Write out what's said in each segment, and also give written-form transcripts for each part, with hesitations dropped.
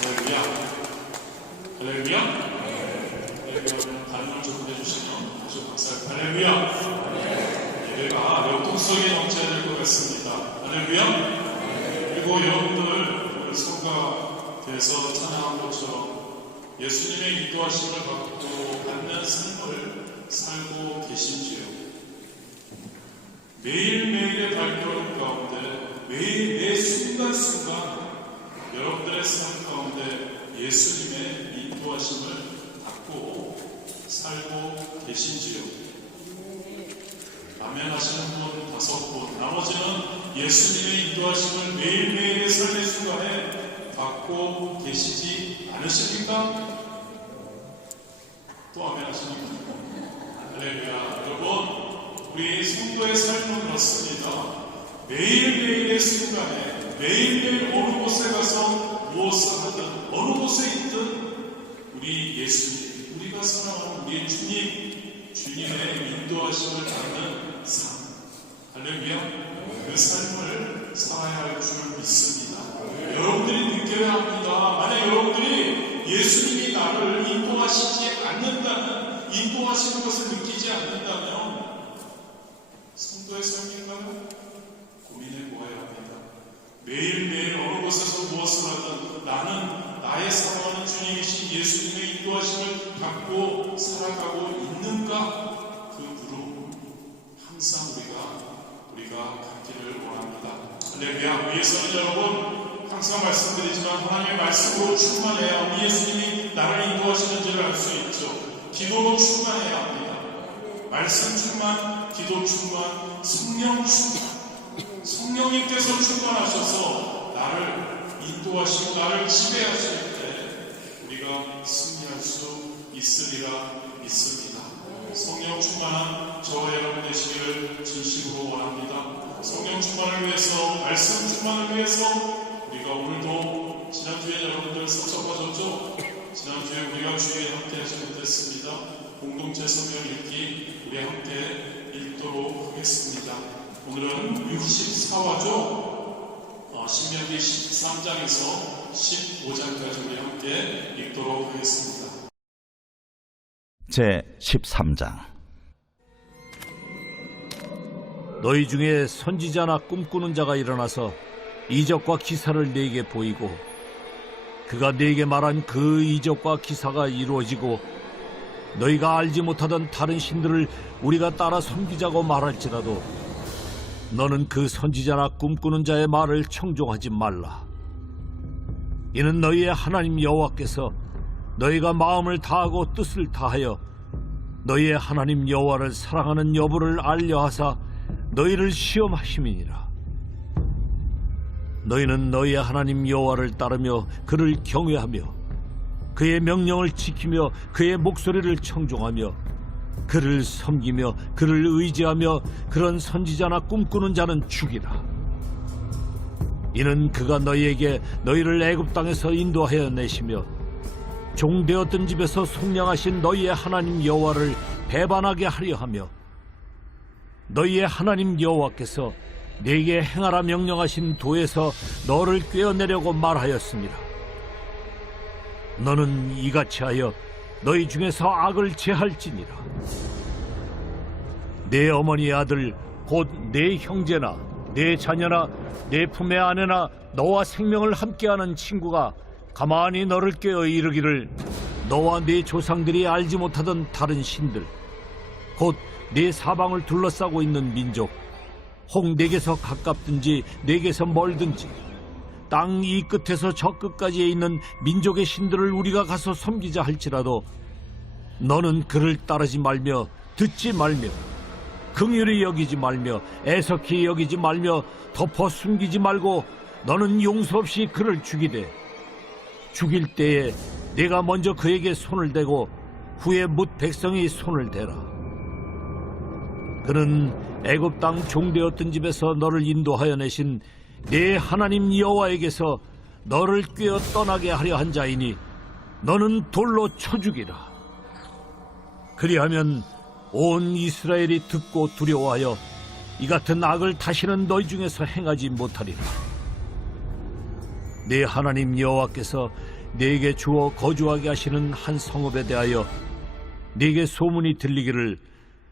할렐루야. 할렐루야. 할렐루야. 단을 좀 해주시면 아주 박살. 할렐루야. 예배가 역동성이 넘쳐야 될 것 같습니다. 할렐루야. 그리고 여러분들 성가 돼서 찬양한 것처럼 예수님의 인도하심을 받고 받는 삶을 살고 계신지요? 매일매일의 발걸음 가운데 매일 매 순간순간 여러분들의 삶 가운데 예수님의 인도하심을 받고 살고 계신지요? 아멘 하시는 분 5분, 나머지는 예수님의 인도하심을 매일매일의 삶의 순간에 받고 계시지 않으십니까? 또 아멘 하시는 분. 할렐루야. 여러분, 우리 성도의 삶은 그렇습니다. 매일매일의 순간에 매일매일 어느 곳에 가서 무엇을 하든 어느 곳에 있든 우리 예수님, 우리가 사랑하는 우리 주님의 인도하심을 받는 삶, 할렐루야. 그 삶을 살아야 할 줄 믿습니다. 여러분들이 느껴야 합니다. 만약 여러분들이 예수님이 나를 인도하시지 않는다면, 인도하시는 것을 느끼지 않는다면 성도의 삶인가요? 고민해 보아야 합니다. 매일매일 어느 곳에서 무엇을 하든 나는 나의 사랑하는 주님이신 예수님의 인도하심을 받고 살아가고 있는가? 그 무릎 항상 우리가 갖기를 원합니다. 할렐루야. 위에서는 여러분 항상 말씀드리지만 하나님의 말씀으로 충만해야 우리 예수님이 나를 인도하시는지를 알 수 있죠. 기도로 충만해야 합니다. 말씀 충만, 기도 충만, 성령 충만. 성령님께서 충만하셔서 나를 인도하시고 나를 지배하실 때 우리가 승리할 수 있으리라 믿습니다. 성령 충만한 저와 여러분 되시기를 진심으로 원합니다. 성령 충만을 위해서, 말씀 충만을 위해서 우리가 오늘도 지난주에 여러분들 섭섭하셨죠? 지난주에 우리가 주에 함께 하지 못했습니다. 공동체 성경 읽기 우리 함께 읽도록 하겠습니다. 오늘은 64화죠. 신명기 13장에서 15장까지 우리 함께 읽도록 하겠습니다. 제 13장. 너희 중에 선지자나 꿈꾸는 자가 일어나서 이적과 기사를 네게 보이고 그가 네게 말한 그 이적과 기사가 이루어지고 너희가 알지 못하던 다른 신들을 우리가 따라 섬기자고 말할지라도 너는 그 선지자나 꿈꾸는 자의 말을 청종하지 말라. 이는 너희의 하나님 여호와께서 너희가 마음을 다하고 뜻을 다하여 너희의 하나님 여호와를 사랑하는 여부를 알려하사 너희를 시험하심이니라. 너희는 너희의 하나님 여호와를 따르며 그를 경외하며 그의 명령을 지키며 그의 목소리를 청종하며 그를 섬기며 그를 의지하며 그런 선지자나 꿈꾸는 자는 죽이라. 이는 그가 너희에게 너희를 애굽 땅에서 인도하여 내시며 종되었던 집에서 속량하신 너희의 하나님 여호와를 배반하게 하려 하며 너희의 하나님 여호와께서 네게 행하라 명령하신 도에서 너를 꿰어내려고 말하였습니다. 너는 이같이 하여 너희 중에서 악을 제할지니라. 내 어머니의 아들 곧 내 형제나 내 자녀나 내 품의 아내나 너와 생명을 함께하는 친구가 가만히 너를 깨어 이르기를 너와 네 조상들이 알지 못하던 다른 신들 곧 네 사방을 둘러싸고 있는 민족 혹 내게서 가깝든지 내게서 멀든지 땅 이 끝에서 저 끝까지에 있는 민족의 신들을 우리가 가서 섬기자 할지라도 너는 그를 따르지 말며 듣지 말며 긍휼히 여기지 말며 애석히 여기지 말며 덮어 숨기지 말고 너는 용서 없이 그를 죽이되 죽일 때에 내가 먼저 그에게 손을 대고 후에 뭇 백성이 손을 대라. 그는 애굽 땅 종되었던 집에서 너를 인도하여 내신 네 하나님 여호와에게서 너를 꿰어 떠나게 하려 한 자이니 너는 돌로 쳐 죽이라. 그리하면 온 이스라엘이 듣고 두려워하여 이 같은 악을 다시는 너희 중에서 행하지 못하리라. 네 하나님 여호와께서 네게 주어 거주하게 하시는 한 성읍에 대하여 네게 소문이 들리기를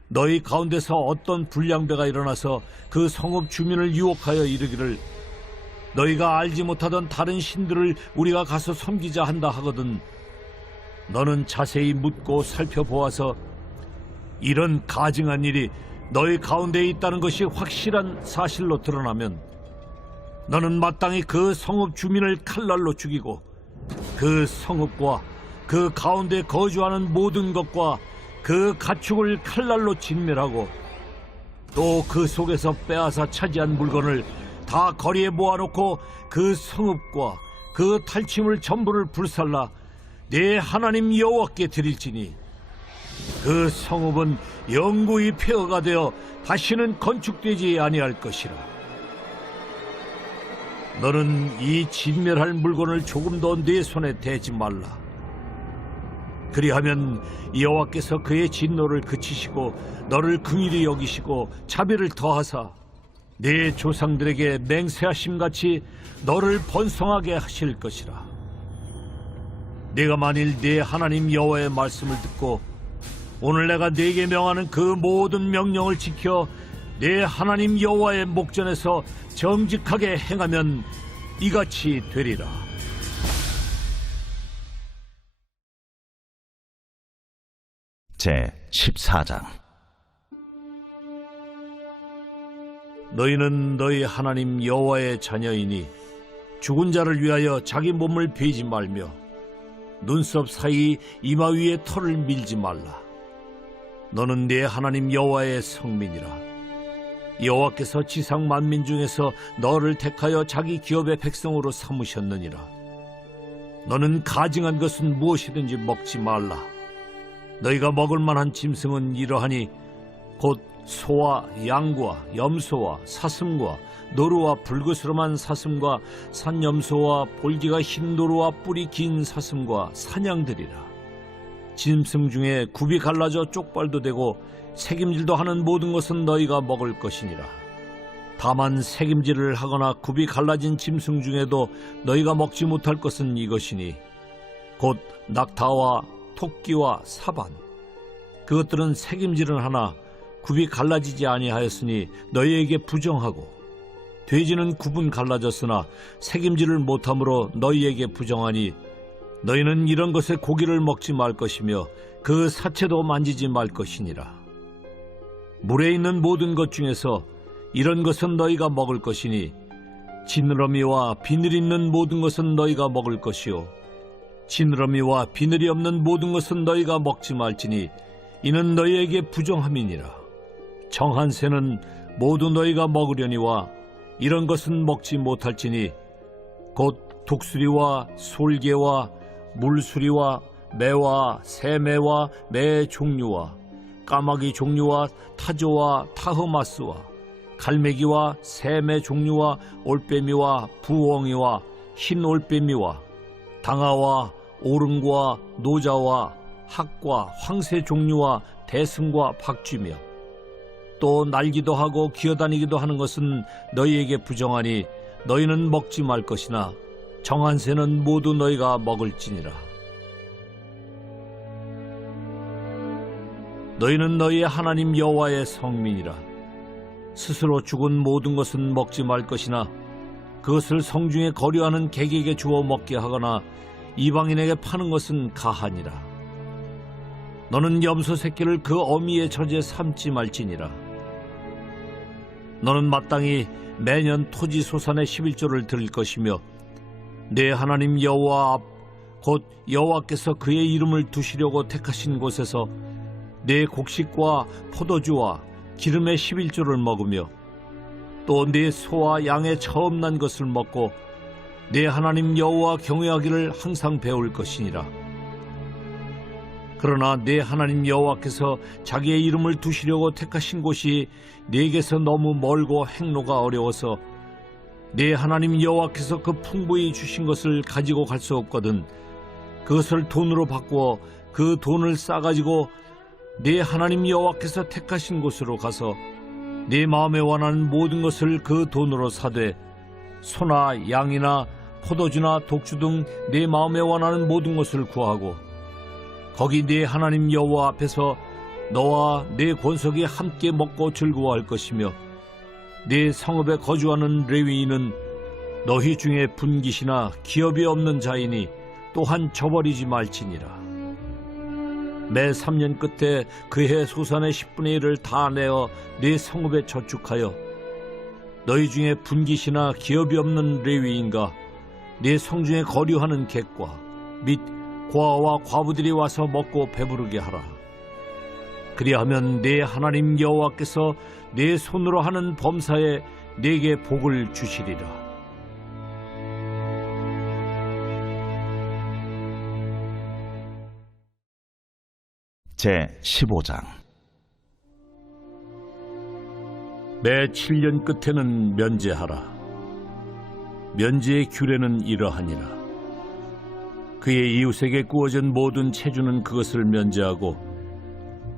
너희 가운데서 어떤 불량배가 일어나서 그 성읍 주민을 유혹하여 이르기를 너희가 알지 못하던 다른 신들을 우리가 가서 섬기자 한다 하거든 너는 자세히 묻고 살펴보아서 이런 가증한 일이 너희 가운데에 있다는 것이 확실한 사실로 드러나면 너는 마땅히 그 성읍 주민을 칼날로 죽이고 그 성읍과 그 가운데 거주하는 모든 것과 그 가축을 칼날로 진멸하고 또 그 속에서 빼앗아 차지한 물건을 다 거리에 모아놓고 그 성읍과 그 탈취물 전부를 불살라 내 하나님 여호와께 드릴지니 그 성읍은 영구히 폐허가 되어 다시는 건축되지 아니할 것이라. 너는 이 진멸할 물건을 조금도 내 손에 대지 말라. 그리하면 여호와께서 그의 진노를 그치시고 너를 긍휼히 여기시고 자비를 더하사 내 조상들에게 맹세하심같이 너를 번성하게 하실 것이라. 네가 만일 네 하나님 여호와의 말씀을 듣고 오늘 내가 네게 명하는 그 모든 명령을 지켜 내 하나님 여호와의 목전에서 정직하게 행하면 이같이 되리라. 제 14장. 너희는 너희 하나님 여호와의 자녀이니 죽은 자를 위하여 자기 몸을 베지 말며 눈썹 사이 이마 위에 털을 밀지 말라. 너는 네 하나님 여호와의 성민이라. 여호와께서 지상 만민 중에서 너를 택하여 자기 기업의 백성으로 삼으셨느니라. 너는 가증한 것은 무엇이든지 먹지 말라. 너희가 먹을 만한 짐승은 이러하니 곧 소와 양과 염소와 사슴과 노루와 불그스름한 사슴과 산염소와 볼기가 흰 노루와 뿔이 긴 사슴과 사냥들이라. 짐승 중에 굽이 갈라져 쪽발도 되고 새김질도 하는 모든 것은 너희가 먹을 것이니라. 다만 새김질을 하거나 굽이 갈라진 짐승 중에도 너희가 먹지 못할 것은 이것이니 곧 낙타와 토끼와 사반. 그것들은 새김질은 하나 굽이 갈라지지 아니하였으니 너희에게 부정하고 돼지는 굽은 갈라졌으나 새김질을 못함으로 너희에게 부정하니 너희는 이런 것의 고기를 먹지 말 것이며 그 사체도 만지지 말 것이니라. 물에 있는 모든 것 중에서 이런 것은 너희가 먹을 것이니 지느러미와 비늘 있는 모든 것은 너희가 먹을 것이요 지느러미와 비늘이 없는 모든 것은 너희가 먹지 말지니 이는 너희에게 부정함이니라. 정한 새는 모두 너희가 먹으려니와 이런 것은 먹지 못할지니 곧 독수리와 솔개와 물수리와 매와 새매와 매 종류와 까마귀 종류와 타조와 타흐마스와 갈매기와 새매 종류와 올빼미와 부엉이와 흰 올빼미와 당아와 오름과 노자와 학과 황새 종류와 대승과 박쥐며 또 날기도 하고 기어다니기도 하는 것은 너희에게 부정하니 너희는 먹지 말 것이나 정한 새는 모두 너희가 먹을지니라. 너희는 너희의 하나님 여호와의 성민이라. 스스로 죽은 모든 것은 먹지 말 것이나 그것을 성중에 거류하는 객에게 주어 먹게 하거나 이방인에게 파는 것은 가하니라. 너는 염소 새끼를 그 어미의 젖에 삼지 말지니라. 너는 마땅히 매년 토지 소산의 11조를 드릴 것이며 내 하나님 여호와 앞 곧 여호와께서 그의 이름을 두시려고 택하신 곳에서 내 곡식과 포도주와 기름의 11조를 먹으며 또 내 소와 양의 처음 난 것을 먹고 내 하나님 여호와 경외하기를 항상 배울 것이니라. 그러나 내 하나님 여호와께서 자기의 이름을 두시려고 택하신 곳이 네게서 너무 멀고 행로가 어려워서 내 하나님 여호와께서 그 풍부히 주신 것을 가지고 갈 수 없거든 그것을 돈으로 바꾸어 그 돈을 싸가지고 내 하나님 여호와께서 택하신 곳으로 가서 네 마음에 원하는 모든 것을 그 돈으로 사되 소나 양이나 포도주나 독주 등 내 마음에 원하는 모든 것을 구하고 거기 네 하나님 여호와 앞에서 너와 네 권속이 함께 먹고 즐거워할 것이며 네 성읍에 거주하는 레위인은 너희 중에 분깃이나 기업이 없는 자이니 또한 저버리지 말지니라. 매 3년 끝에 그해 소산의 10분의 1을 다 내어 네 성읍에 저축하여 너희 중에 분깃이나 기업이 없는 레위인과 네 성중에 거류하는 객과 및 고아와 과부들이 와서 먹고 배부르게 하라. 그리하면 네 하나님 여호와께서 네 손으로 하는 범사에 네게 복을 주시리라. 제 15장. 매 7년 끝에는 면제하라. 면제의 규례는 이러하니라. 그의 이웃에게 구워진 모든 체주는 그것을 면제하고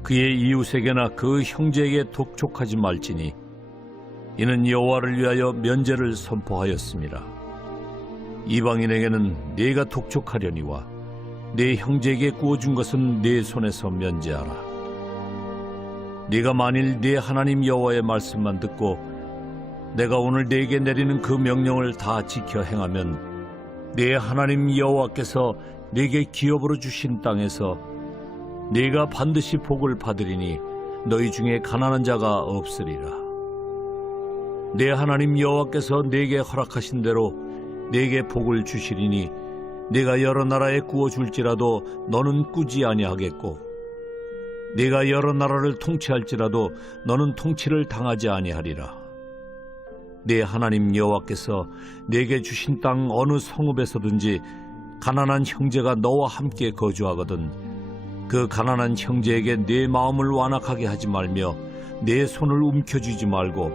그의 이웃에게나 그 형제에게 독촉하지 말지니 이는 여호와를 위하여 면제를 선포하였습니다. 이방인에게는 네가 독촉하려니와 네 형제에게 구워준 것은 네 손에서 면제하라. 네가 만일 네 하나님 여호와의 말씀만 듣고 내가 오늘 네게 내리는 그 명령을 다 지켜 행하면 네 하나님 여호와께서 네게 기업으로 주신 땅에서 네가 반드시 복을 받으리니 너희 중에 가난한 자가 없으리라. 네 하나님 여호와께서 네게 허락하신 대로 네게 복을 주시리니 네가 여러 나라에 구워줄지라도 너는 꾸지 아니하겠고 네가 여러 나라를 통치할지라도 너는 통치를 당하지 아니하리라. 네 하나님 여호와께서 네게 주신 땅 어느 성읍에서든지 가난한 형제가 너와 함께 거주하거든 그 가난한 형제에게 네 마음을 완악하게 하지 말며 네 손을 움켜쥐지 말고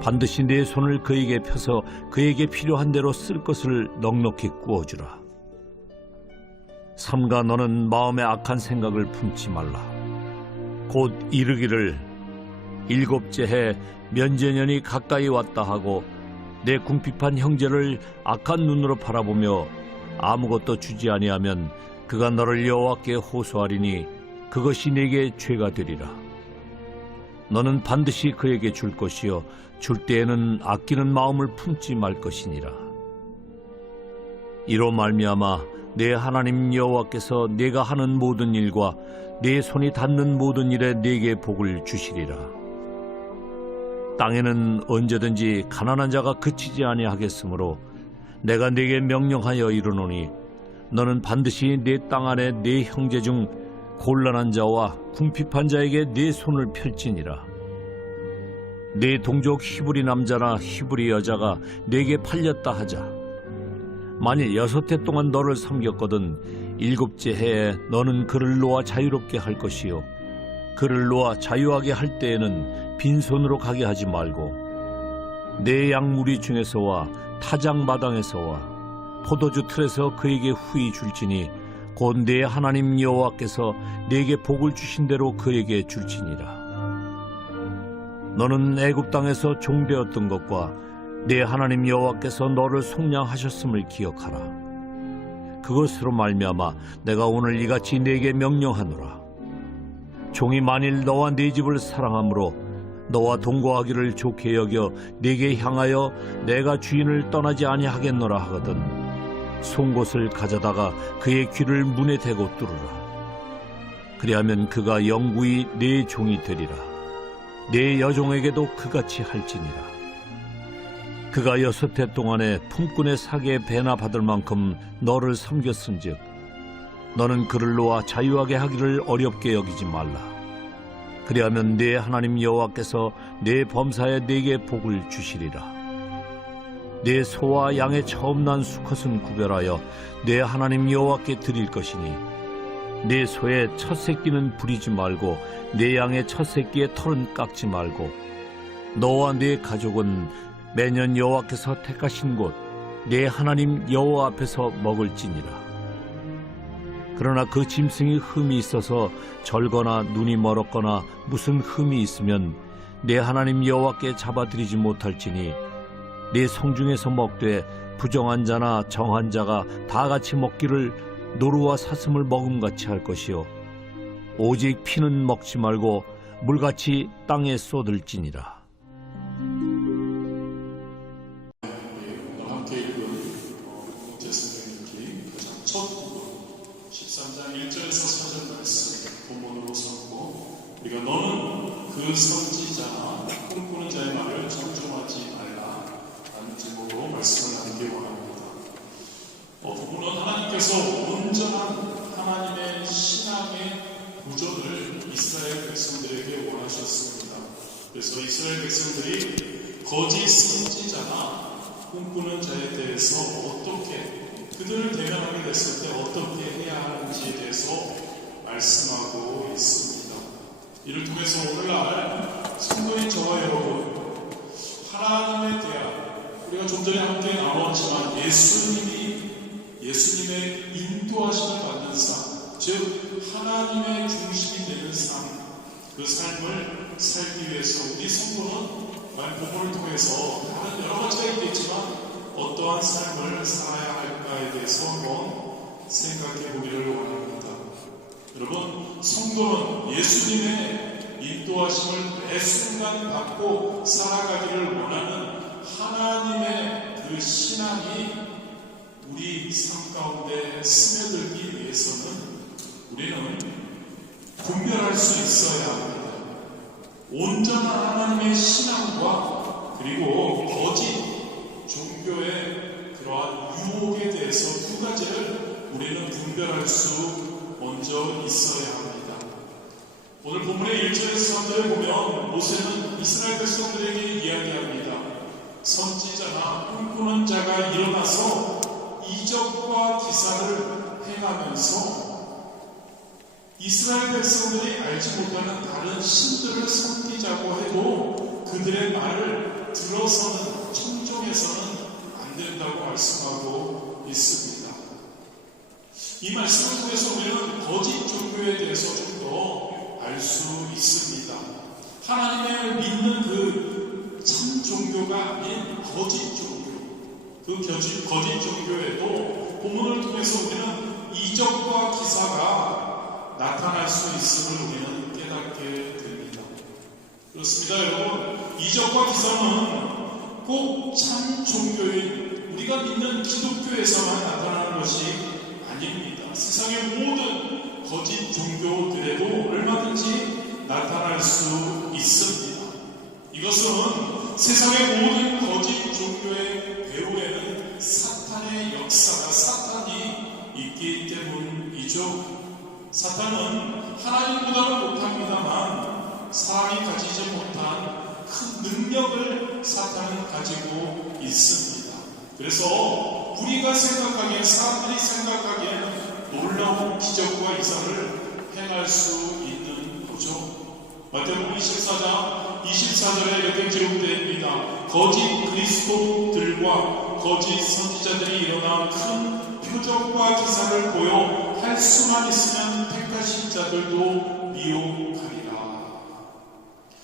반드시 네 손을 그에게 펴서 그에게 필요한 대로 쓸 것을 넉넉히 구워주라. 삼가 너는 마음에 악한 생각을 품지 말라. 곧 이르기를 일곱째 해 면제년이 가까이 왔다 하고 내 궁핍한 형제를 악한 눈으로 바라보며 아무것도 주지 아니하면 그가 너를 여호와께 호소하리니 그것이 네게 죄가 되리라. 너는 반드시 그에게 줄 것이요 줄 때에는 아끼는 마음을 품지 말 것이니라. 이로 말미암아 내 하나님 여호와께서 네가 하는 모든 일과 네 손이 닿는 모든 일에 네게 복을 주시리라. 땅에는 언제든지 가난한 자가 그치지 아니하겠으므로 내가 네게 명령하여 이르노니 너는 반드시 네 땅 안에 네 형제 중 곤란한 자와 궁핍한 자에게 네 손을 펼지니라. 네 동족 히브리 남자나 히브리 여자가 네게 팔렸다 하자. 만일 6해 동안 너를 섬겼거든 7째 해에 너는 그를 놓아 자유롭게 할 것이요 그를 놓아 자유하게 할 때에는 빈손으로 가게 하지 말고 내 양무리 중에서와 타작 마당에서와 포도주 틀에서 그에게 후히 줄지니 곧 내 하나님 여호와께서 네게 복을 주신 대로 그에게 줄지니라. 너는 애굽 땅에서 종되었던 것과 내 하나님 여호와께서 너를 속량하셨음을 기억하라. 그것으로 말미암아 내가 오늘 이같이 네게 명령하노라. 종이 만일 너와 네 집을 사랑하므로 너와 동거하기를 좋게 여겨 네게 향하여 내가 주인을 떠나지 아니하겠노라 하거든 송곳을 가져다가 그의 귀를 문에 대고 뚫으라. 그리하면 그가 영구히 네 종이 되리라. 네 여종에게도 그같이 할지니라. 그가 6해 동안에 품꾼의 사기에 배나 받을 만큼 너를 섬겼은즉 너는 그를 놓아 자유하게 하기를 어렵게 여기지 말라. 그리하면 네 하나님 여호와께서 네 범사에 네게 복을 주시리라. 네 소와 양의 처음 난 수컷은 구별하여 네 하나님 여호와께 드릴 것이니 네 소의 첫 새끼는 부리지 말고 네 양의 첫 새끼의 털은 깎지 말고 너와 네 가족은 매년 여호와께서 택하신 곳 네 하나님 여호와 앞에서 먹을지니라. 그러나 그 짐승이 흠이 있어서 절거나 눈이 멀었거나 무슨 흠이 있으면 네 하나님 여호와께 잡아드리지 못할지니 네 성중에서 먹되 부정한 자나 정한 자가 다 같이 먹기를 노루와 사슴을 먹음같이 할 것이요 오직 피는 먹지 말고 물같이 땅에 쏟을지니라. 오늘 함께 읽은 대성경 가장 첫 부분 13장 1절에서 4절 말씀 본문으로 삼고 우리가 너는 그 선지자나 꿈꾸는 자의 말을 청종하지 말라 라는 제목으로 말씀을 나누기 원합니다. 본문은 하나님께서 온전한 하나님의 신앙의 구조를 이스라엘 백성들에게 원하셨습니다. 그래서 이스라엘 백성들이 거짓 선지자나 꿈꾸는 자에 대해서 어떻게 그들을 대면하게 됐을 때 어떻게 해야 하는지에 대해서 말씀하고 있습니다. 이를 통해서 오늘날 성도인 저와 여러분 하나님에 대한 우리가 좀 전에 함께 나눴지만 예수님의 인도하심을 받는 삶, 즉 하나님의 중심이 되는 삶, 그 삶을 살기 위해서 우리 성도는 본문을 통해서 다른 여러 가지가 있겠지만 어떠한 삶을 살아야 할까에 대해서 한번 생각해 보기를 원합니다. 여러분, 성도는 예수님의 인도하심을 매 순간 받고 살아가기를 원하는 하나님의 그 신앙이 우리 삶 가운데 스며들기 위해서는 우리는 분별할 수 있어야 합니다. 온전한 하나님의 신앙과 그리고 거짓 종교의 그러한 유혹에 대해서 두 가지를 우리는 분별할 수 먼저 있어야 합니다. 오늘 본문의 1절에서 3절에 보면 모세는 이스라엘 백성들에게 이야기합니다. 선지자나 꿈꾸는 자가 일어나서 이적과 기사를 행하면서 이스라엘 백성들이 알지 못하는 다른 신들을 섬기자고 해도 그들의 말을 들어서는 청종해서는 안 된다고 말씀하고 있습니다. 이 말씀을 통해서 우리는 거짓 종교에 대해서 좀 더 알 수 있습니다. 하나님을 믿는 그 참 종교가 아닌 거짓 종교, 그 거짓 종교에도 본문을 통해서 우리는 이적과 기사가 나타날 수 있음을 우리는 깨닫게 됩니다. 그렇습니다, 여러분. 이적과 기사는 꼭 참 종교인 우리가 믿는 기독교에서만 나타나는 것이 아닙니다. 세상의 모든 거짓 종교들에도 얼마든지 나타날 수 있습니다. 이것은 세상의 모든 거짓 종교의 배후에는 사탄의 역사가 사탄이 있기 때문이죠. 사탄은 하나님보다는 못합니다만 사람이 가지지 못한 큰 능력을 사탄은 가지고 있습니다. 그래서 우리가 생각하기에 사람들이 생각하기에는 놀라운 기적과 이사를 행할 수 있는 거죠. 마태복음 24장 24절에 이렇게 기록되어 거짓 그리스도들과 거짓 선지자들이 일어나 큰 표적과 기사를 보여 할 수만 있으면 택하신 자들도 미혹하리라.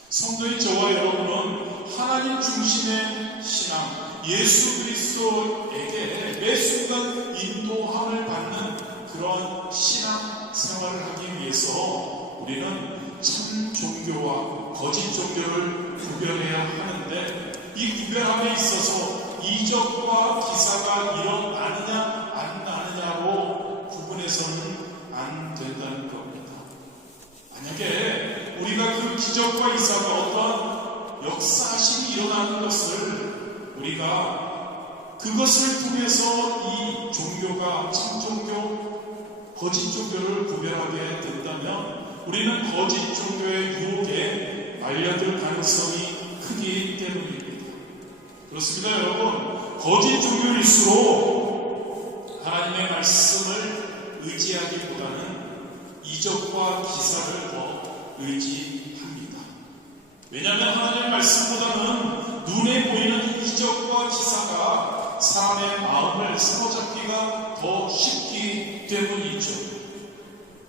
성도인 저와 여러분은 하나님 중심의 신앙, 예수 그리스도에게 매 순간 인도함을 받는 그런 신앙 생활을 하기 위해서 우리는 참 종교와 거짓 종교를 구별해야 하는데 이 구별함에 있어서 이적과 기사가 일어나느냐 안 나느냐로 구분해서는 안 된다는 겁니다. 만약에 우리가 그 기적과 기사가 어떤 역사심이 일어나는 것을 우리가 그것을 통해서 이 종교가 참 종교, 거짓 종교를 구별하게 된다면 우리는 거짓 종교의 유혹에 말려들 가능성이 크기 때문입니다. 그렇습니다, 여러분. 거짓 종교일수록 하나님의 말씀을 의지하기보다는 이적과 기사를 더 의지합니다. 왜냐하면 하나님의 말씀보다는 눈에 보이는 이적과 기사가 사람의 마음을 사로잡기가 더 쉽기 때문이죠.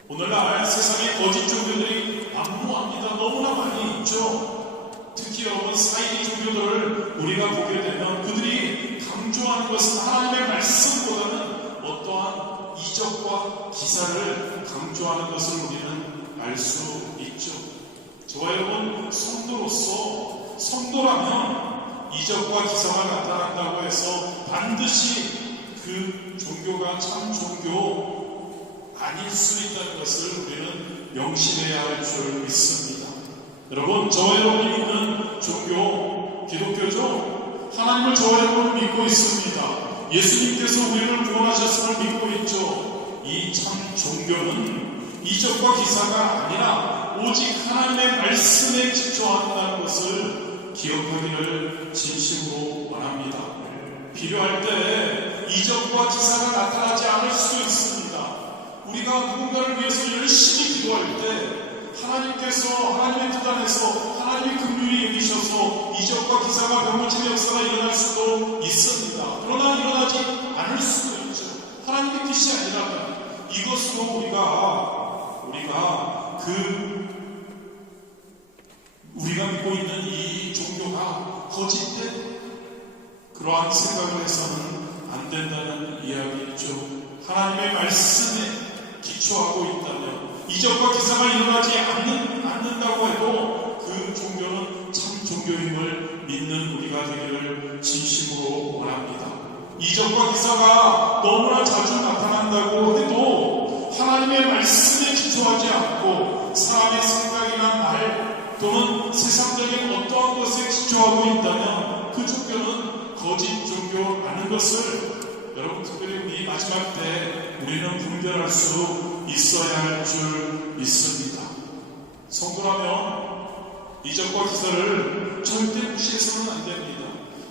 오늘날 세상의 거짓 종교들이 난무합니다. 너무나 많이 있죠. 특히 여러분 사이비 종교들을 우리가 보게 되면 그들이 강조하는 것은 하나님의 말씀보다는 어떠한 이적과 기사를 강조하는 것을 우리는 알 수 있죠. 저와 여러분, 성도라면 이적과 기사가 나타난다고 해서 반드시 그 종교가 참 종교 아닐 수 있다는 것을 우리는 명심해야 할 줄 믿습니다. 여러분, 저와 여러분이 믿는 종교, 기독교죠? 하나님을 저와 여러분 믿고 있습니다. 예수님께서 우리를 구원하셨음을 믿고 있죠. 이 참 종교는 이적과 기사가 아니라 오직 하나님의 말씀에 기초한다는 것을 기억하기를 진심으로 원합니다. 필요할 때 이적과 기사가 나타나지 않을 수도 있습니다. 우리가 누군가를 위해서 열심히 기도할 때 하나님께서 하나님의 뜻 안에서 하나님의 긍휼히 여기셔서 이적과 기사가 병고침의 역사가 일어날 수도 있습니다. 그러나 일어나지 않을 수도 있죠. 하나님의 뜻이 아니라면 이것으로 우리가 믿고 있는 이 종교가 거짓된 그러한 생각을 해서는 안 된다는 이야기죠. 하나님의 말씀에 기초하고 있다면 이적과 기사가 일어나지 않는다고 해도 그 종교는 참 종교임을 믿는 우리가 되기를 진심으로 원합니다. 이적과 기사가 너무나 자주 나타난다고 해도 하나님의 말씀에 기초하지 않고 사람의 생각이나 말 또는 세상적인 어떠한 것에 기초하고 있다면 그 종교는 거짓 종교라는 것을 여러분, 특별히 우리 마지막 때 우리는 분별할 수 있어야 할 줄 믿습니다. 성도라면 이적과 기사를 절대 무시해서는 안 됩니다.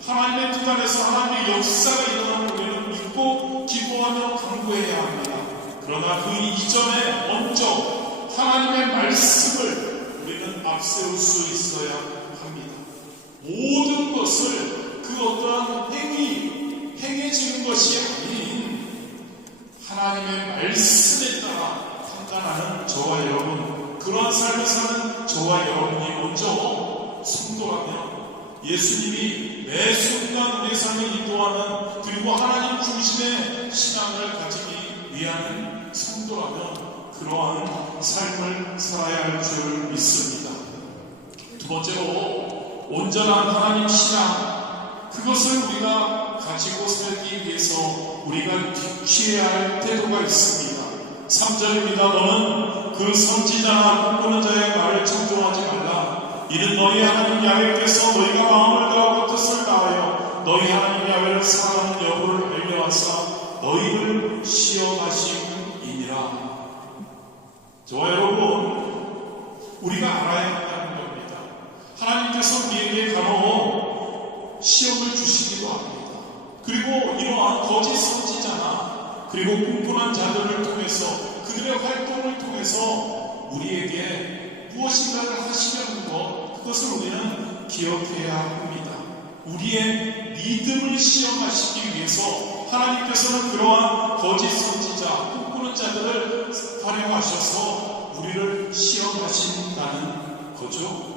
하나님의 뜻 안에서 하나님의 역사가 일어나는 우리는 믿고 기도하며 강구해야 합니다. 그러나 그 이전에 먼저 하나님의 말씀을 우리는 앞세울 수 있어야 합니다. 모든 것을 그 어떠한 행해지는 것이 아닌 하나님의 말씀에 따라 판단하는 저와 여러분, 그러한 삶을 사는 저와 여러분이 먼저 성도라면 예수님이 매 순간 우리의 삶을 인도하는 그리고 하나님 중심의 신앙을 가지기 위한 성도라면 그러한 삶을 살아야 할 줄 믿습니다. 두 번째로 온전한 하나님 신앙, 그것을 우리가 가지고 살기 위해서 우리가 취해야 할 태도가 있습니다. 3절입니다. 너는 그 선지자나 꿈꾸는 자의 말을 청종하지 말라. 이는 너희 하나님 야훼께서 너희가 마음을 다하고 뜻을 다하여 너희 하나님 야훼를 사랑하는 여부를 알려하사 너희를 시험하심이니라. 저와 여러분, 우리가 알아야 한다는 겁니다. 하나님께서 우리에게 간혹 시험을 주시기도 합니다. 그리고 이러한 거짓 선지자나 그리고 꿈꾸는 자들을 통해서 그들의 활동을 통해서 우리에게 무엇인가를 하시려는 것, 그것을 우리는 기억해야 합니다. 우리의 믿음을 시험하시기 위해서 하나님께서는 그러한 거짓 선지자, 꿈꾸는 자들을 활용하셔서 우리를 시험하신다는 거죠.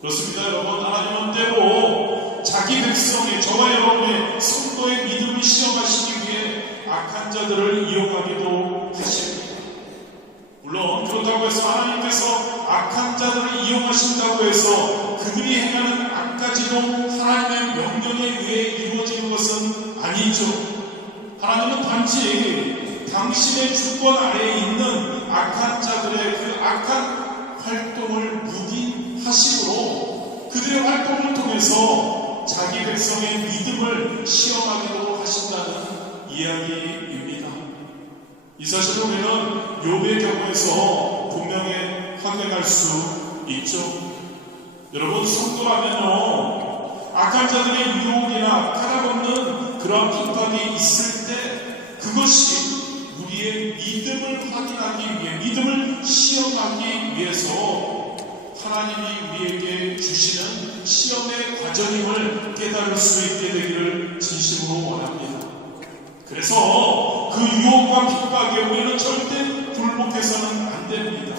그렇습니다. 여러분, 하나님은 때로 자기 백성의, 저와 여러분의 성도의 믿음을 시험하시기 위해 악한 자들을 이용하기도 하십니다. 물론 그렇다고 해서 하나님께서 악한 자들을 이용하신다고 해서 그들이 행하는 악까지도 하나님의 명령에 의해 이루어지는 것은 아니죠. 하나님은 단지 당신의 주권 아래에 있는 악한 자들의 그 악한 활동을 묵인하심으로 그들의 활동을 통해서 자기 백성의 믿음을 시험하기도 하신다는 이야기입니다. 이 사실을 우리는 욥의 경우에서 분명히 확인할 수 있죠. 여러분, 성도라면요, 악한 자들의 유혹이나 깔아먹는 그런 핍박이 있을 때 그것이 우리의 믿음을 확인하기 위해, 믿음을 시험하기 위해서 하나님이 우리에게 주시는 시험의 과정임을 깨달을 수 있게 되기를 진심으로 원합니다. 그래서 그 유혹과 핍박에 우리는 절대 굴복해서는 안 됩니다.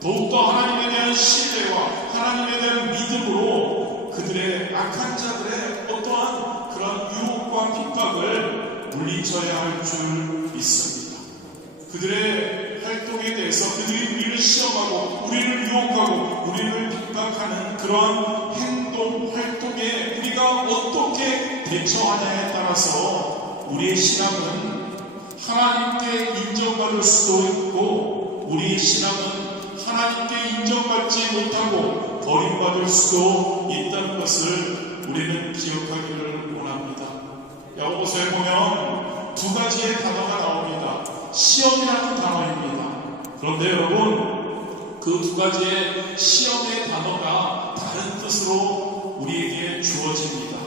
더욱더 하나님에 대한 신뢰와 하나님에 대한 믿음으로 그들의 악한 자들의 어떠한 그런 유혹과 핍박을 물리쳐야 할 줄 믿습니다. 그들의 활동에 대해서 그들이 우리를 시험하고 우리를 유혹하고 우리를 핍박하는 그러한 행동, 활동에 우리가 어떻게 대처하냐에 따라서 우리의 신앙은 하나님께 인정받을 수도 있고 우리의 신앙은 하나님께 인정받지 못하고 버림받을 수도 있다는 것을 우리는 기억하기를 원합니다. 야고보서에 보면 두 가지의 단어가 나옵니다. 시험이라는 단어입니다. 그런데 여러분, 그 두 가지의 시험의 단어가 다른 뜻으로 우리에게 주어집니다.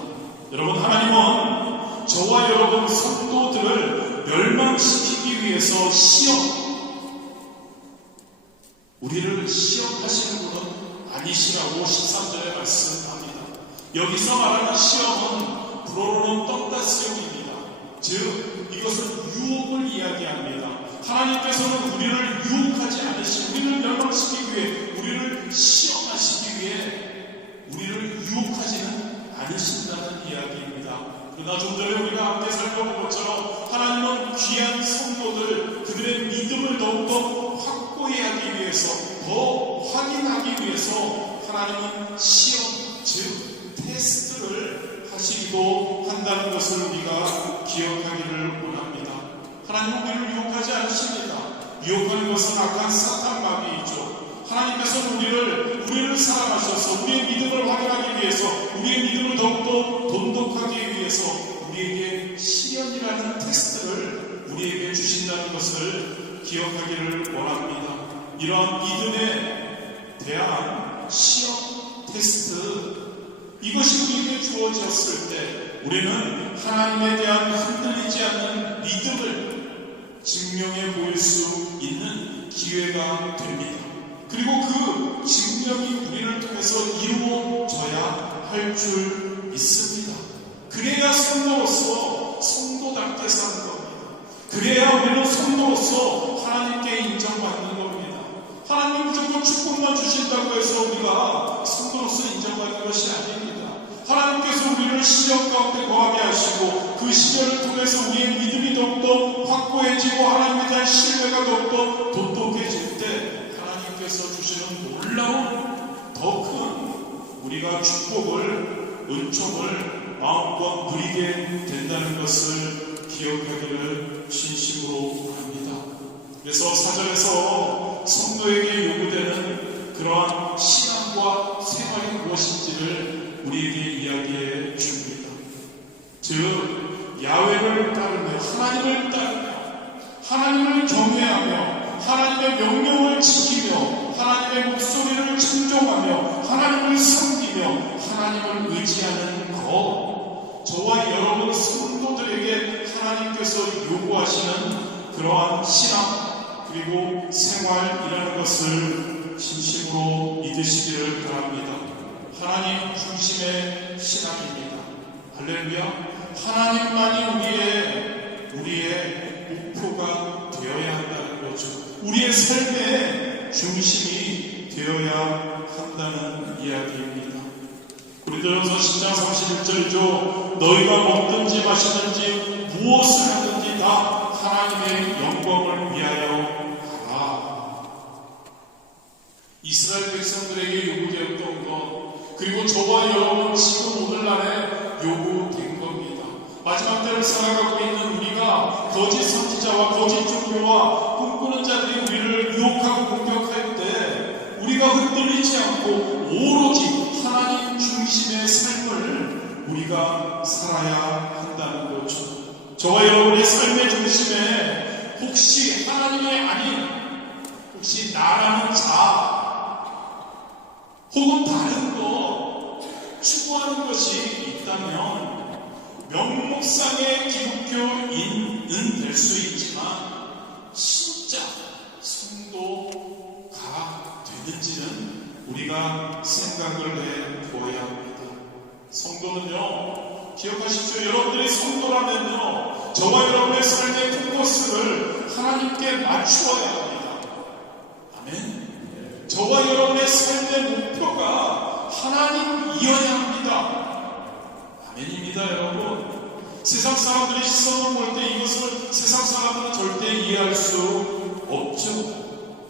여러분, 하나님은 저와 여러분 성도들을 멸망시키기 위해서 우리를 시험하시는 분은 아니시라고 13절에 말씀합니다. 여기서 말하는 시험은 불어로는 떡다스령입니다. 즉 이것은 유혹을 이야기합니다. 하나님께서는 우리를 유혹하지 않으시고 우리를 멸망시키기 위해 우리를 시험하시기 위해 우리를 유혹하지는 않으신다는 이야기입니다. 그러나 좀 전에 우리가 함께 살펴본 것처럼 하나님은 귀한 성도들 그들의 믿음을 더욱더 확고히 하기 위해서 더 확인하기 위해서 하나님은 시험 즉 테스트를 하시기도 한다는 것을 우리가 기억하기를 원합니다. 하나님은 우리를 유혹하지 않으십니다. 유혹하는 것은 악한 사탄 마귀이죠. 하나님께서는 우리를 사랑하셔서 우리의 믿음을 확인하기 위해서 우리의 믿음을 더욱더 돈독하기 위해서 우리에게 시련이라는 테스트를 우리에게 주신다는 것을 기억하기를 원합니다. 이러한 믿음에 대한 시험 테스트 이것이 우리에게 주어졌을 때 우리는 하나님에 대한 흔들리지 않는 믿음을 증명해 보일 수 있는 기회가 됩니다. 그리고 그 증명이 우리를 통해서 이루어져야 할 줄 믿습니다. 그래야 성도로서 성도답게 사는 겁니다. 그래야 우리는 성도로서 하나님께 인정받는 겁니다. 하나님 무조건 축복만 주신다고 해서 우리가 성도로서 인정받는 것이 아닙니다. 하나님께서 우리를 시련 가운데 거하게 하시고 그 시련을 통해서 우리의 믿음이 더욱더 확고해지고 하나님에 대한 신뢰가 더욱더 돈독해질 때 하나님께서 주시는 놀라운 더 큰 우리가 축복을 은총을 마음껏 누리게 된다는 것을 기억하기를 진심으로 합니다. 그래서 4절에서 성도에게 요구되는 그러한 신앙과 생활이 무엇인지를 우리에게 이야기해 줍니다. 즉 야훼를 따르며 하나님을 따르며 하나님을 경외하며 하나님의 명령을 지키며 하나님의 목소리를 청종하며 하나님을 섬기며 하나님을 의지하는 것 저와 여러분 성도들에게 하나님께서 요구하시는 그러한 신앙 그리고 생활이라는 것을 진심으로 믿으시기를 바랍니다. 하나님 중심의 신앙입니다. 할렐루야. 하나님만이 우리의 목표가 되어야 한다는 거죠. 우리의 삶의 중심이 되어야 한다는 이야기입니다. 고린도전서 10장 31절이죠. 너희가 먹든지 마시든지 무엇을 하든지 다 하나님의 영광을 위하여 하라. 이스라엘 백성들에게 요구되었던 것 그리고 저와 여러분 지금 오늘날에 요구된 겁니다. 마지막 때를 살아가고 있는 우리가 거짓 선지자와 거짓 종교와 꿈꾸는 자들이 우리를 유혹하고 공격할 때 우리가 흔들리지 않고 오로지 하나님 중심의 삶을 우리가 살아야 한다는 거죠. 저와 여러분의 삶의 중심에 혹시 하나님이 아닌 혹시 나라는 자 혹은 다른 것 추구하는 것이 있다면 명목상의 기독교인은 될 수 있지만 진짜 성도가 되는지는 우리가 생각을 해보아야 합니다. 성도는요 기억하십시오. 여러분들이 성도라면요 저와 여러분의 삶의 포커스를 하나님께 맞추어야 합니다. 아멘. 저와 여러분의 삶의 목표가 하나님이어야 합니다. 아멘입니다, 여러분. 세상 사람들의 시선을 볼 때 이것을 세상 사람들은 절대 이해할 수 없죠.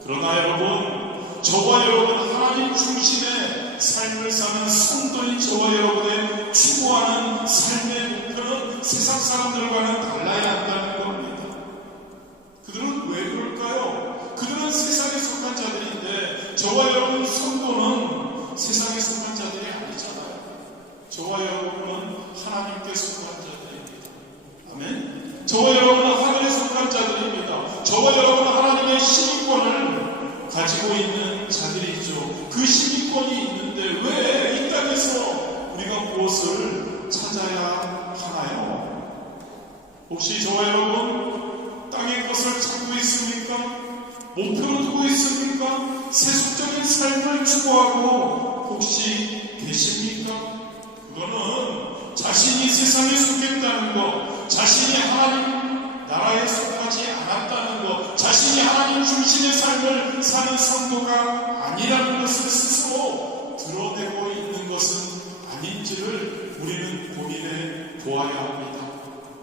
그러나 여러분, 저와 여러분 하나님 중심의 삶을 사는 성도인 저와 여러분의 추구하는 삶의 목표는 세상 사람들과는 달라야 한다는 겁니다. 그들은 왜 그럴까요? 그들은 세상에 속한 자들인데 저와 여러분 성도는 세상에 속한 자들이 아니잖아요. 저와 여러분은 하나님께 속한 자들입니다. 아멘. 저와 여러분은 하늘에 속한 자들입니다. 저와 여러분은 하나님의 시민권을 가지고 있는 자들이죠. 그 시민권이 있는데 왜 이 땅에서 우리가 무엇을 찾아야 하나요? 혹시 저와 여러분 땅의 것을 찾고 있습니까? 목표로 두고 있습니까? 세속적인 삶을 추구하고 혹시 계십니까? 그거는 자신이 세상에 속했다는 것, 자신이 하나님 나라에 속하지 않았다는 것, 자신이 하나님 중심의 삶을 사는 성도가 아니라는 것을 스스로 드러내고 있는 것은 아닌지를 우리는 고민해 보아야 합니다.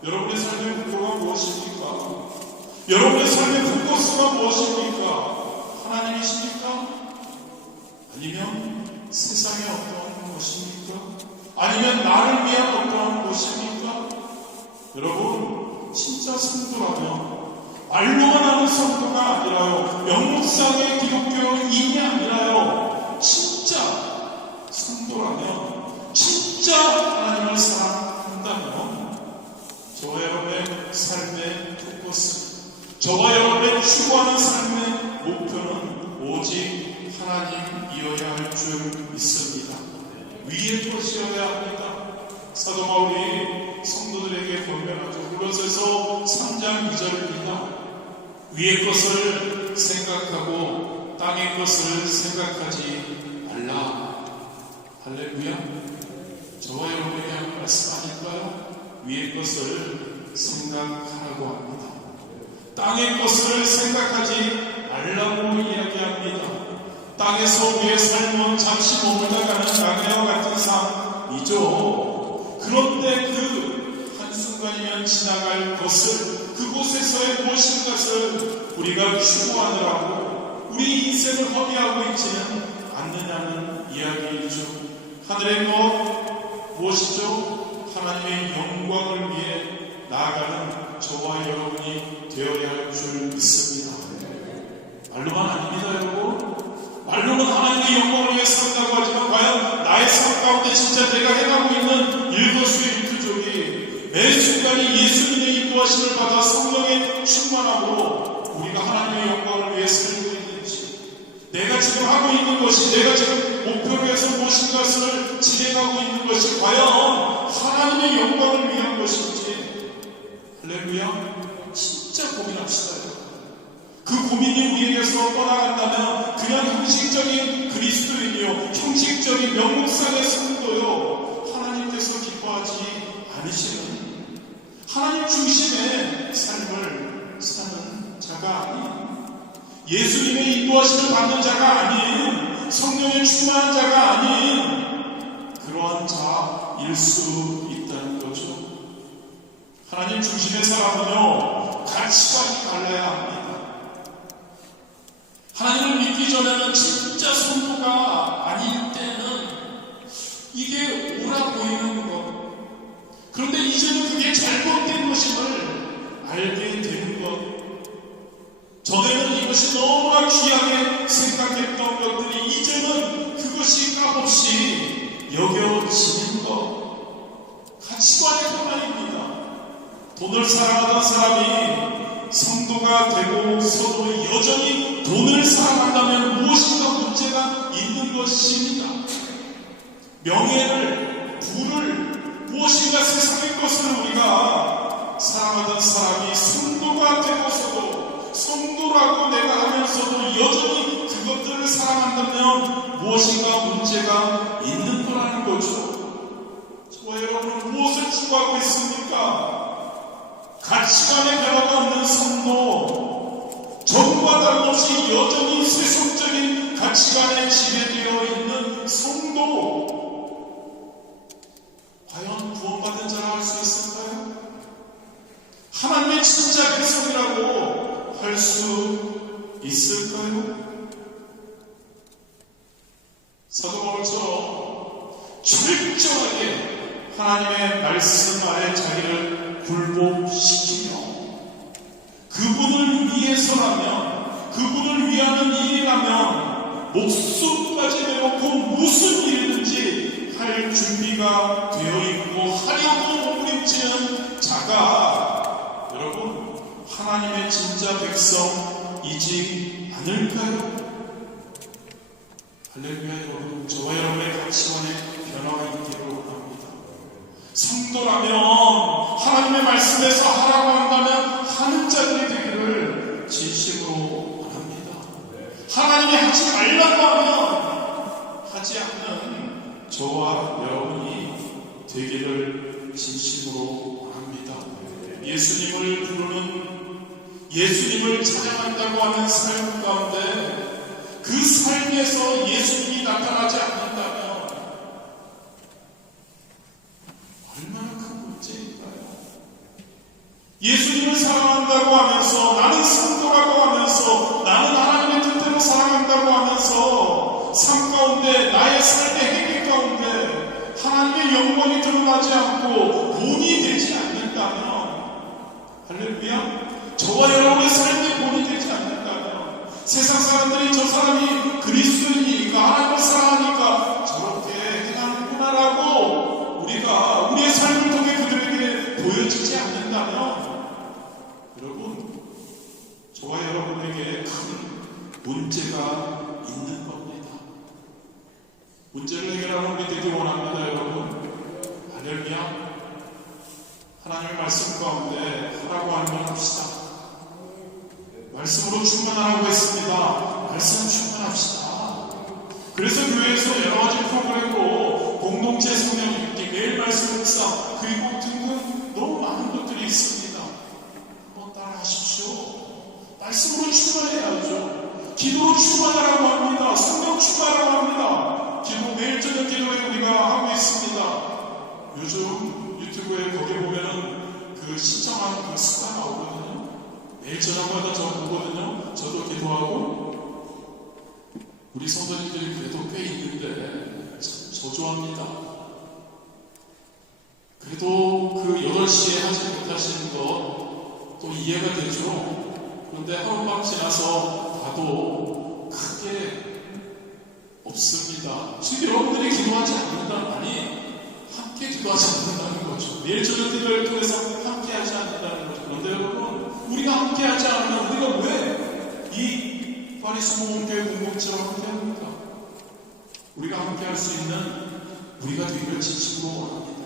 여러분의 삶의 목표가 무엇입니까? 여러분의 삶의 포커스가 무엇입니까? 하나님이십니까? 아니면 세상의 어떠한 것입니까? 아니면 나를 위한 어떠한 것입니까? 여러분, 진짜 성도라면 말로만 하는 성도가 아니라요, 영국상의 기독교인이 아니라요, 진짜 성도라면, 진짜 하나님을 사랑한다면 저와 여러분의 삶의 포커스, 저와 여러분의 추구하는 삶의 목표는 오직 하나님이어야 할 줄 믿습니다. 위의 것이어야 합니다. 사도 바울이 성도들에게 권면하죠. 골로새서 3장 2절입니다. 위의 것을 생각하고 땅의 것을 생각하지 말라. 할렐루야. 저와 여러분에게 하는 말씀 아닐까요? 위의 것을 생각하라고 합니다. 땅의 것을 생각하지 말라고 이야기합니다. 땅에서 우리의 삶은 잠시 머물다가는 낙엽과 같은 삶이죠. 그런데 그 한순간이면 지나갈 것을, 그곳에서의 무엇인 것을 우리가 추구하느라고 우리 인생을 허비하고 있지는 않느냐는 이야기이죠. 하늘의 것 무엇이죠? 하나님의 영광을 위해 나아가는 저와 여러분이 되어야 할 줄 믿습니다. 말로만 아닙니다, 여러분. 말로는 하나님의 영광을 위해 산다고 하지만 과연 나의 삶 가운데 진짜 내가 행하고 있는 일거수일투족이 매 순간이 예수님의 인도하심을 받아 성령의 충만함으로 우리가 하나님의 영광을 위해 살고 있는지, 내가 지금 하고 있는 것이, 내가 지금 목표로 해서 무엇인 것을 진행하고 있는 것이 과연 하나님의 영광을 위한 것인지, 할렐루야. 진짜 고민합시다. 그 고민이 우리에게서 떠나간다면 그냥 형식적인 그리스도인이요, 형식적인 명목상의 성도요, 하나님께서 기뻐하지 않으시는 하나님 중심의 삶을 사는 자가 아닌, 예수님의 인도하심을 받는 자가 아닌, 성령의 충만한 자가 아닌 그러한 자일 수 있다는 거죠. 하나님 중심의 사람은요, 가치관이 달라야 합니다. 하나님을 믿기 전에는 진짜 성도가 아닐 때는 이게 옳아 보이는 것, 그런데 이제는 그게 잘못된 것임을 알게 되는 것, 전에는 이것이 너무나 귀하게 생각했던 것들이 이제는 그것이 값없이 여겨지는 것, 가치관의 변화입니다. 돈을 사랑하던 사람이 성도가 되고서도 여전히 돈을 사랑한다면 무엇인가 문제가 있는 것입니다. 명예를, 부를, 무엇인가 세상의 것을 우리가 사랑하던 사람이 성도가 되고서도, 성도라고 내가 하면서도 여전히 그것들을 사랑한다면 무엇인가 문제가 있는 거라는 거죠. 저와 여러분은 무엇을 추구하고 있습니까? 가치관의 변화가 없는 성도, 전과 다름없이 여전히 세속적인 가치관에 지배되어 있는 성도, 과연 구원 하나님의 진짜 백성이라고 할 수 있을까요? 사도 바울처럼 철저하게 하나님의 말씀 아래 자기를 굴복시키며 그분을 위해서라면, 그분을 위하는 일이라면 목숨까지 내놓고 무슨 일이든지 할 준비가 되어 있고 하려고 몸부림치는 자가 여러분 하나님의 진짜 백성이지 않을까요? 할렐루야. 여러분, 저와 여러분의 가치관에 변화가 있기를 원합니다. 성도라면 하나님의 말씀에서 하라고 한다면 하는 자들이 되기를 진심으로 원합니다. 하나님이 하지 말라고 하면 하지 않는 저와 여러분이 되기를 진심으로 원합니다. 예수님을 부르는, 예수님을 찬양한다고 하는 삶 가운데 그 삶에서 예수님이 나타나지 않는다면 얼마나 큰 문제일까요? 예수님을 사랑한다고 하면서, 나는 성도라고 하면서, 나는 하나님의 뜻대로 사랑한다고 하면서 삶 가운데, 나의 삶의 행위 가운데 하나님의 영광이 드러나지 않고 본이 되지 않는다면, 할렐루야, 저와 여러분의 삶의 본이 되지 않는다면, 세상 사람들이 저 사람이 그리스도인이니까 하나님을 사랑하니까 저렇게 행하는구나라고 우리가 우리의 삶을 통해 그들에게 보여지지 않는다면 여러분, 저와 여러분에게 큰 문제가 있는 겁니다. 문제를 해결하는 우리 되길 원합니다. 여러분, 할렐루야. 하나님의 말씀 가운데 하라고 하면 합시다. 말씀으로 충만하라고 했습니다. 말씀 충만합시다. 그래서 교회에서 여러 가지 프로그램으로 공동체 성령 읽기, 매일 말씀 묵상, 그리고 등등 너무 많은 것들이 있습니다. 한번 따라 하십시오. 말씀으로 충만해야죠. 기도로 충만하라고 합니다. 성령 충만하라고 합니다. 기도, 매일 저녁 기도회 우리가 하고 있습니다. 요즘 유튜브에 거기 보면은 그 신청하는 그 숫자가 나오거든요. 매일 저녁마다 저 보거든요. 저도 기도하고. 우리 성도님들이 그래도 꽤 있는데 참 저조합니다. 그래도 그 8시에 하지 못하시는 거 또 이해가 되죠. 그런데 하룻밤 지나서 봐도 크게 없습니다. 지금 여러분들이 기도하지 않는다는 말이 함께 기도하지 않는다는 거죠. 매일 저녁 기도를 통해서 함께 하지 않는다는 거죠. 그런데 여러분, 우리가 함께 하지 않으면 우리가 왜 이 파리스 모험교회 공동체와 함께 합니까? 우리가 함께 할 수 있는 우리가 되기를 진심으로 원합니다.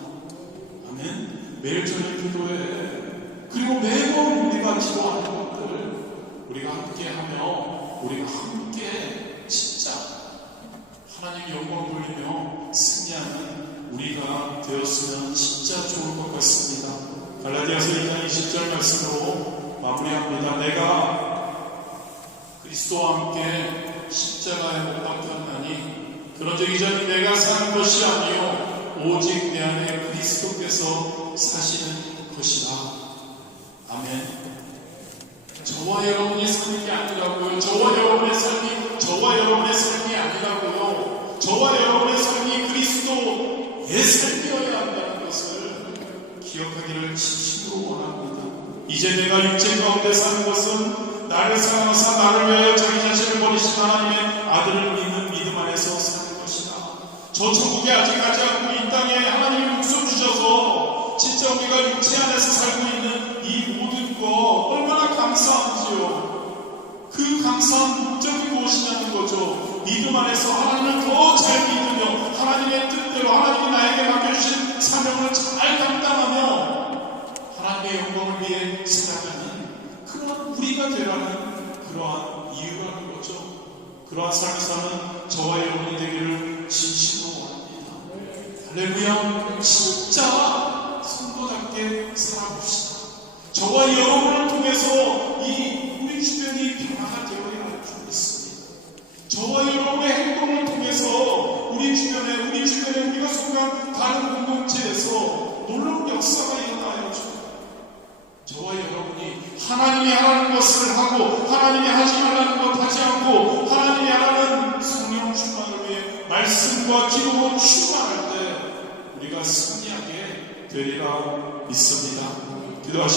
아멘. 매일 저녁 기도에, 그리고 매번 우리가 기도하는 것들 우리가 함께 하며 우리가 함께 진짜 하나님 영광 돌리며 승리하는 우리가 되었으면 진짜 좋을 것 같습니다. 갈라디아서 2장 20절 말씀으로 마무리합니다. 내가 그리스도와 함께 십자가에 못 박혔나니 그런즉 이전에 내가 사는 것이 아니요 오직 내 안에 그리스도께서 사시는 것이다. 아멘. 저와 여러분이 사는 게 아니라고요. 저와 여러분의 삶이 아니라고요. 저와 여러분의 삶이 그리스도의 삶이어야 한다는 것을 기억하기를 진심으로 원합니다. 이제 내가 육체 가운데 사는 것은 나를 사랑하사 나를 위하여 자기 자신을 버리신 하나님의 아들을 믿는 믿음 안에서 사는 것이다. 저 천국에 아직 가지 않고 이 땅에 하나님이 목숨 주셔서 진짜 우리가 육체 안에서 살고 있는 이 모든 것 얼마나 감사한지요. 그 감사한 목적이 무엇이냐는 거죠. 믿음 안에서 하나님을 더 잘 믿으며 하나님의 뜻대로 하나님이 나에게 맡겨주신 사명을 잘 감당하며 하나님의 영광을 위해 살아가는 그런 우리가 되라는 그러한 이유라는 거죠. 그러한 삶을 사는 저와 여러분이 되기를 진심으로 원합니다. 할렐루야. 진짜 성도답게 살아봅시다. 저와 여러분을 통해서 우리 주변이 변화가 되어야 할 줄 믿습니다. 저와 여러분의 행동을 통해서 우리 주변에 우리가 속한 다른 공동체에서 놀라운 역사가 일어나야죠. 저와 여러분이 하나님이 하지 말라는 것 하지 않고 하나님이 하라는 성령 충만을 위해 말씀과 기도로 충만할 때 우리가 승리하게 되리라 믿습니다. 기도하시겠습니다.